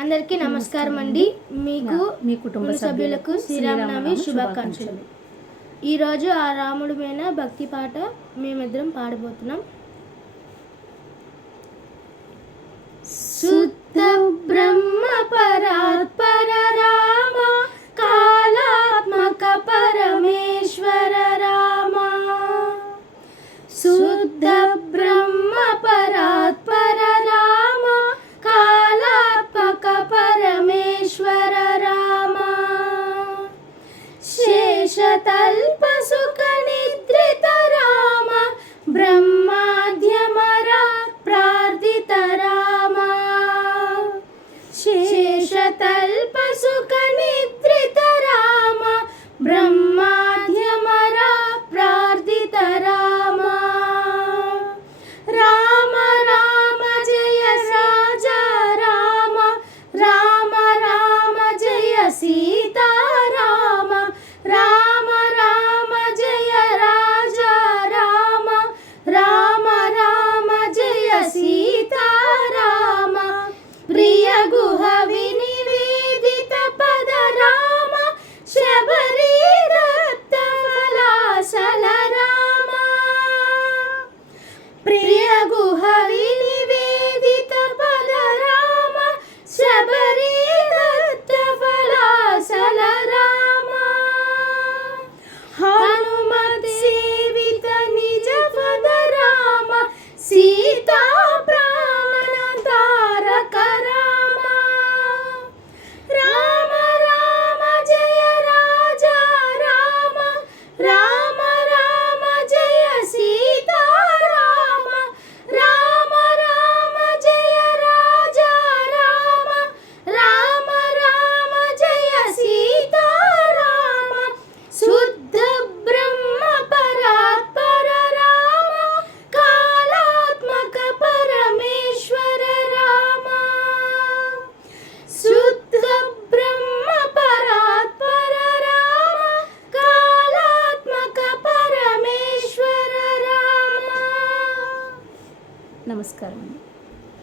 అందరికీ నమస్కారం అండి. మీకు మీ కుటుంబ సభ్యులకు శ్రీరామనవమి శుభాకాంక్షలు. ఈరోజు ఆ రాముడి మీద భక్తి పాట మేమిద్దరం పాడబోతున్నాం. శుద్ధ బ్రహ్మ పరాత్పర రామ, కాలాత్మక పరమేశ్వర రామ. శుద్ధ బ్రహ్మ పరాత్పర రామ, కాలాత్మక పరమేశ్వర రామ. శేషతల్ప సుఖ నిద్రిత రామ, బ్రహ్మాద్యమరా ప్రార్థిత రామ. శేషతల్ప సుఖ నిద్రిత రామ, బ్రహ్మాద్యమరా ప్రార్థిత రామ. రామ రామ జయ రాజా రామ, రామ రామ జయ సీతా రామ, రామ రామ జయ రాజా రామ, రామ రామ జయ సీతా రామ. ప్రియ గుహ వినివేదిత పద రామ, శబరి దత్త ఫలాసల రామ. ప్రియ గుహ వినివేదిత పద రామ, శబరి దత్త ఫలాసల రామ. హనుమత్ సేవిత నిజ పద రామ, సీతా ప్రాణ తారక రామ. రామ రామ జయ రాజా రామ, రామ రామ జయ సీతా రామ, రామ రామ జయ రాజా రామ, రామ రామ జయ సీతా రామ. శుద్ధ బ్రహ్మ పరాత్పర రామ, కాలాత్మక పరమేశ్వర రామ. శుద్ధ బ్రహ్మ పరాత్పర రామ, కాలాత్మక పరమేశ్వర రామ. నమస్కారం.